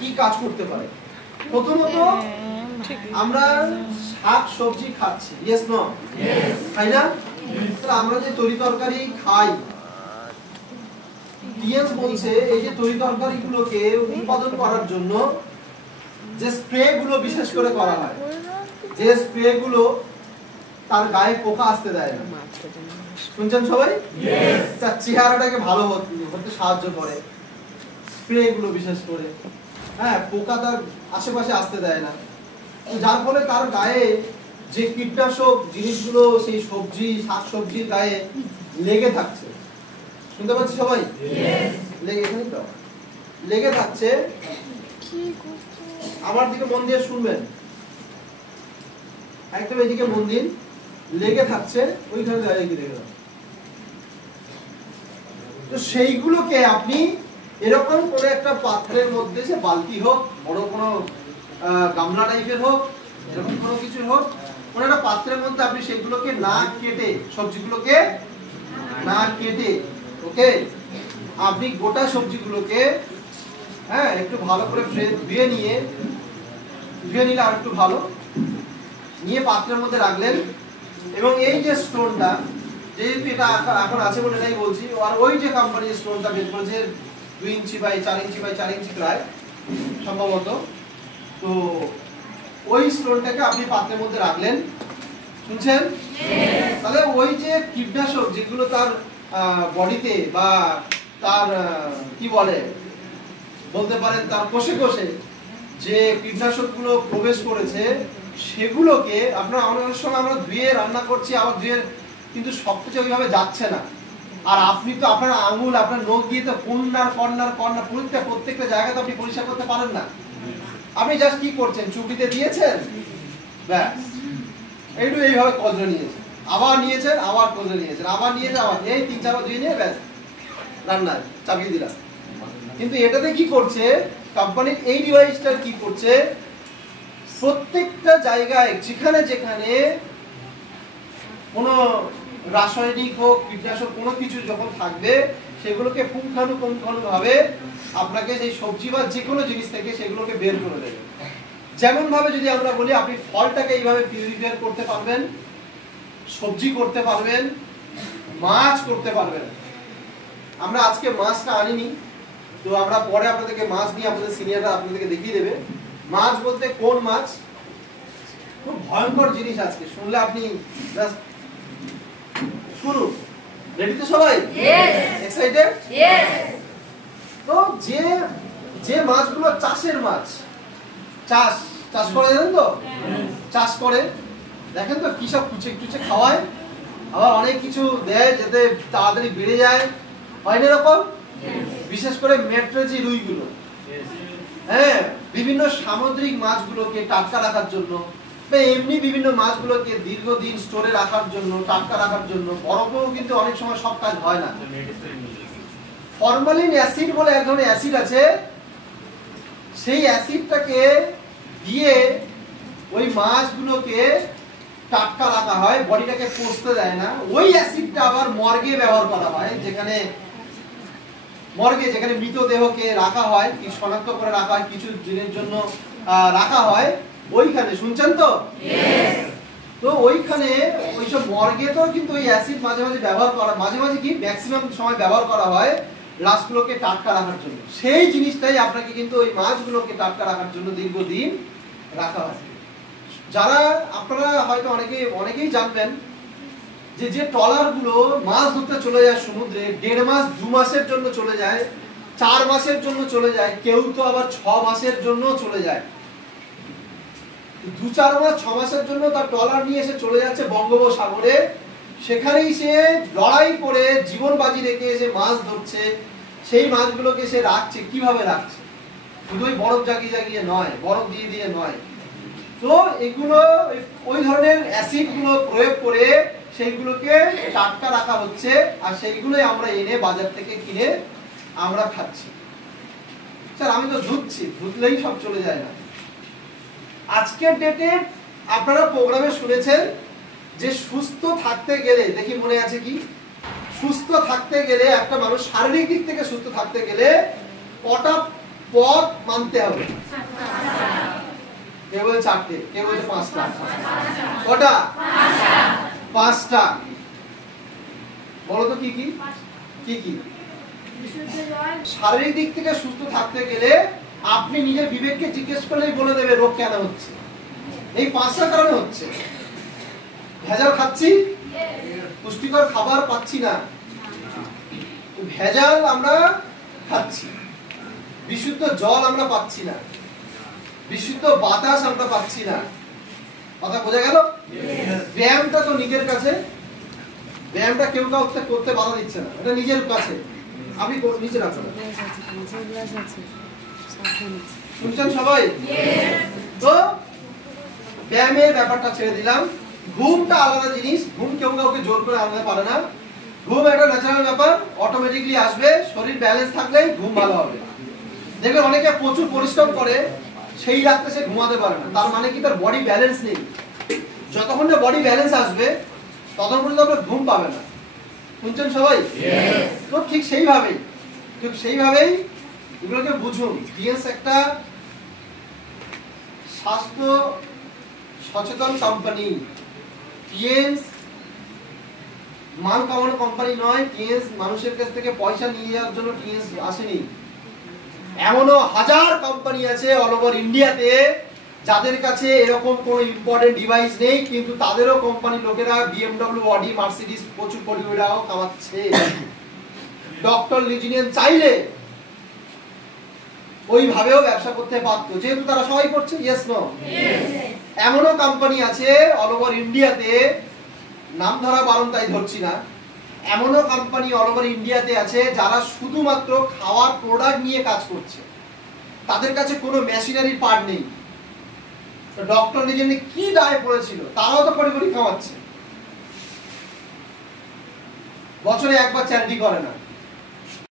কি কাজ করতে পারে। প্রথমত আমরা শাক সবজি খাচ্ছি, ইয়েস নো খাই না? আমরা যে তরি তরকারি খাই, টিএস বলছে এই যে তরি তরকারি গুলোকে উৎপাদন করার জন্য যে স্প্রে গুলো বিশেষ করে করা হয়, যে স্প্রে গুলো তার গায়ে পোকা আসতে দেয় না। শুনছেন সবাই? তার চেহারাটাকে ভালো হতে সাহায্য করে স্প্রে গুলো বিশেষ করে, হ্যাঁ, পোকা তার আশেপাশে আসতে দেয় না, যার ফলে তার গায়ে যে কীটনাশক জিনিসগুলো সেই সবজি শাক সবজির গায়ে লেগে থাকছে, শুনতে পাচ্ছি সবাই? লেগে থাকছে। আমার দিকে মন দিয়ে শুনবেন, একদম এদিকে মন দিন। লেগে থাকছে ওইখানে দাঁড়িয়ে কি দেখলাম, তো সেইগুলোকে আপনি এরকম করে একটা পাত্রের মধ্যে, সে বালতি হোক, বড় কোনো গামলা টাইপের হোক, এরকম কোনো কিছু হোক, কোনো একটা পাত্রের মধ্যে আপনি সেইগুলোকে না কেটে, সবজিগুলোকে না কেটে, ওকে, আপনি গোটা সবজিগুলোকে, হ্যাঁ, একটু ভালো করে ধুয়ে নিলে আর একটু ভালো, নিয়ে পাত্রের মধ্যে রাখলেন। এবং এই যে স্টোনটা, যেহেতু এটা এখন আছে বলে এটাই বলছি, আর ওই যে কোম্পানির স্টোনটা বের করেছে 2 ইঞ্চি বাই 4 ইঞ্চি বাই 4 ইঞ্চি প্রায় সম্ভবত, তো ওই স্টোনটাকে আপনি পাত্রের মধ্যে রাখলেন, শুনছেন? তাহলে ওই যে কীটনাশক যেগুলো তার বডিতে বা তার কি বলতে পারেন তার কোষে কোষে যে কীটনাশকগুলো প্রবেশ করেছে, সেগুলোকে আপনার অনেক সময় আমরা ধুয়ে রান্না করছি, আবার ধুয়ে, কিন্তু সবকিছু ওইভাবে যাচ্ছে না। আর আপনি তো আপনার আঙুল, আপনার নখ দিয়ে তো কর্নার প্রত্যেকটা জায়গা তো আপনি পরিষ্কার করতে পারেন না। আপনি জাস্ট কি করছেন, চুপিতে দিয়েছেন, ব্যাস, এইটু এইভাবে কজরে নিয়েছেন, আবার নিয়েছেন, আবার কজরে নিয়েছেন, আবার নিয়েছেন, আবার এই 3-4 বার ধুয়ে নিয়ে ব্যাস রান্নায় চাপিয়ে দিলাম। কিন্তু এটাতে কি করছে কোম্পানির এই ডিভাইসটা, কি করছে, প্রত্যেকটা জায়গায় যেখানে যেখানে কোনো রাসায়নিক হোক, কীটনাশক কোনো কিছু যখন থাকবে, সেগুলোকে পুঙ্খানুপুঙ্খানুভাবে আপনাকে সেই সবজি বা যে কোনো জিনিস থেকে সেগুলোকে বের করে দেবে। যেমন ভাবে যদি আমরা বলি, আপনি ফলটাকে এইভাবে পিউরিফাই করতে পারবেন, সবজি করতে পারবেন, মাছ করতে পারবেন। আমরা আজকে মাছটা আনিনি, তো আমরা পরে আপনাদেরকে মাছ নিয়ে, আপনাদের সিনিয়ররা আপনাদেরকে দেখিয়ে দেবে। মাছ বলতে কোন মাছ, খুব ভয়ঙ্কর জিনিস আজকে শুনলে আপনি জাস্ট শুরু। রেডি তো সবাই? এক্সাইটেড? তো যে মাছগুলো চাষের মাছ, চাষ করে, জানেন তো, চাষ করে, দেখেন তো কি সব কুচে খাওয়ায়, আবার অনেক কিছু দেয় যাতে তাড়াতাড়ি বেড়ে যায়, হয় না এরকম? বিশেষ করে মেট্রেজি রুইগুলো, হ্যাঁ, বিভিন্ন সামুদ্রিক মাছগুলোকে টাটকা রাখার জন্য, বা এমনি বিভিন্ন মাছগুলোকে দীর্ঘদিন স্টোরে রাখার জন্য, টাটকা রাখার জন্য, বরফেও কিন্তু অনেক সময় সব কাজ হয় না। ফরমালিন অ্যাসিড বলে এক ধরনের অ্যাসিড আছে, সেই অ্যাসিডটাকে দিয়ে ওই মাছগুলোকে টাটকা রাখা হয়, বডিটাকে পচতে দেয় না। ওই অ্যাসিডটা আবার মর্গে ব্যবহার করা হয়, যেখানে মৃতদেহকে রাখা হয়, কি শনাক্ত করে রাখা হয়, কিছু দিনের জন্য রাখা হয় ওইখানে, শুনছেন তো? তো ওইখানে ওইসব মর্গে তো কিন্তু ওই অ্যাসিড মাঝে মাঝে ব্যবহার করা, মাঝে মাঝে কি ম্যাক্সিমাম সময় ব্যবহার করা হয় লাশগুলোকে টাটকা রাখার জন্য। সেই জিনিসটাই আপনাকে কিন্তু ওই মাছগুলোকে টাটকা রাখার জন্য দীর্ঘদিন রাখা হয়। যারা আপনারা হয়তো অনেকেই জানবেন যে ট্রলারগুলো মাছ ধরতে চলে যায় সমুদ্রে, 1.5 মাস 2 মাসের জন্য চলে যায়, 4 মাসের জন্য চলে যায়, কেউ তো আবার 6 মাসের জন্য চলে যায়। 2-4 মাস 6 মাসের জন্য তার ট্রলার নিয়ে এসে চলে যাচ্ছে বঙ্গোপসাগরে, সেখানেই সে লড়াই করে জীবন বাজি রেখে এসে মাছ ধরছে। সেই মাছগুলোকে সে রাখছে, কিভাবে রাখছে, শুধু ওই বরফ জাগিয়ে নয়, বরফ দিয়ে নয়। তো এগুলো ওই ধরনের অ্যাসিডগুলো প্রয়োগ করে সেইগুলোকে টাটকা রাখা হচ্ছে, আর সেইগুলোই আমরা এনে বাজার থেকে কিনে আমরা খাচ্ছি। স্যার আমি তো ধুতলেই সব চলে যায় না। আজকের ডেটে আপনারা প্রোগ্রামে শুনেছেন যে সুস্থ থাকতে গেলে, দেখি মনে আছে কি, সুস্থ থাকতে গেলে একটা মানুষ শারীরিক দিক থেকে সুস্থ থাকতে গেলে কটা পদ মানতে হবে? কে বলছে 4টে, কে বলছে 5টা? কটা? 5টা। বলো তো কি কি? কি কি? শারীরিক দিক থেকে সুস্থ থাকতে গেলে আপনি নিজের বিবেককে জিজ্ঞেস করলেই বলে দেবে রোগ কেন হচ্ছে। এই 5টা কারণে হচ্ছে। ভেজাল খাচ্ছি, পুষ্টিকর খাবার পাচ্ছি না, ভেজাল আমরা খাচ্ছি, বিশুদ্ধ জল আমরা পাচ্ছি না, বিশুদ্ধ বাতাস আমরা পাচ্ছি না। কথা বোঝা গেল? ব্যায়ামটা তো নিজের কাছে, ব্যায়ামটা কেউ কাউকে করতে বাধা দিচ্ছে না, এটা নিজের কাছে, আপনি নিচে রাখুন। শুনছেন সবাই? তো ব্যায়ামের ব্যাপারটা ছেড়ে দিলাম। ঘুমটা আলাদা জিনিস, ঘুম কেউ কাউকে জোর করে আনতে পারে না। ঘুম একটা ন্যাচারাল ব্যাপার, অটোমেটিকলি আসবে। শরীর ব্যালেন্স থাকলে ঘুম ভালো হবে। দেখবেন অনেকে প্রচুর পরিশ্রম করে, সেই রাত্রে সে ঘুমাতে পারে না, তার মানে কি তার বডি ব্যালেন্স নেই। যতক্ষণ না বডি ব্যালেন্স আসবে ততক্ষণ পর্যন্ত আপনার ঘুম পাবে না। শুনছেন সবাই? তো ঠিক সেইভাবেই এগুলোকে বুঝুন। টিএস একটা স্বাস্থ্য সচেতন কোম্পানি। টিএস মাল কামানো কোম্পানি নয়। টিএস মানুষের কাছ থেকে পয়সা নিয়ে যাওয়ার জন্য টিএস আসেনি। এমনও হাজার কোম্পানি আছে অল ওভার ইন্ডিয়াতে যাদের কাছে এরকম কোনো ইম্পর্টেন্ট ডিভাইস নেই, কিন্তু তাদেরও কোম্পানির লোকেরা বিএমডব্লিউ, অডি, মার্সিডিজ প্রচুর কোটি কোটি টাকা কামাচ্ছে। ডক্টর লিজিনিয়ান চাইলে ওইভাবেও ব্যবসা করতে পারতো, যেহেতু তারা সবাই করছে। Yes no? এমনও কোম্পানি আছে অল ওভার ইন্ডিয়াতে, নাম ধরা বারণ তাই ধরছি না, এমনও কোম্পানি অল ওভার ইন্ডিয়াতে আছে যারা শুধুমাত্র খাওয়ার প্রোডাক্ট নিয়ে কাজ করছে, তাদের কাছে কোনো মেশিনারি পার্ট নেই। ডক্টর নিজে কি দায়ে পড়েছিল, তারাও তো কোটি কোটি কামাচ্ছে, বছরে একবার চ্যারিটি করে না।